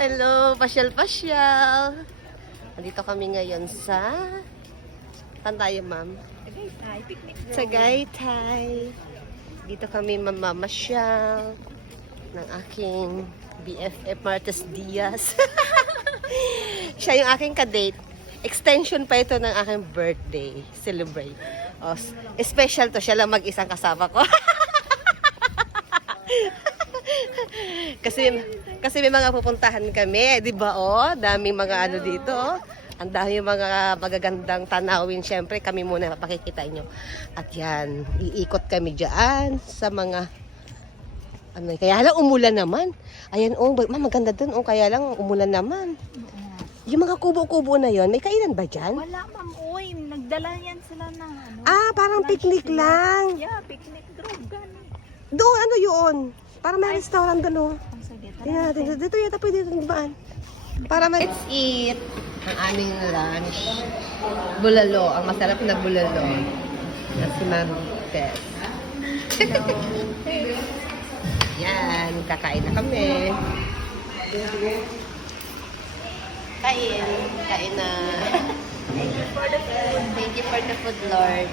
Hello, pasyal-pasyal. Nandito kami ngayon sa... Saan tayo, ma'am? Tagaytay, picnic ground. Tagaytay. Dito kami mamamasyal ng aking BFF Martes Diaz. Siya yung aking kadate. Extension pa ito ng aking birthday. Celebrate. Oh, special to. Siya lang mag-isang kasama ko. kasi may mga pupuntahan kami, 'di ba? Oh, daming mga ano dito. Oh. Ang daming mga magagandang tanawin. Syempre, kami muna papakikita nyo. At yan, iikot kami diyan sa mga ano, kaya lang umulan naman. Ayan, oh, maganda dun. Oh, kaya lang umulan naman. Yung mga kubo-kubo na yon, may kainan ba dyan? Wala, ma'am. Uy, nagdala yan sila ng ano. Parang picnic sila. lang. Yeah, picnic ground. Gani. Doon, ano yun? Para may restaurant doon, oh. Ang sagit. Tingnan natin. Dito yata pwede itong baan. Para let's eat ang aming lunch. Bulalo. Ang masarap na bulalo. Na si Ma'am Tess. Yan. Kakain na kami. Kain. Kain na. Thank you for the food, Lord.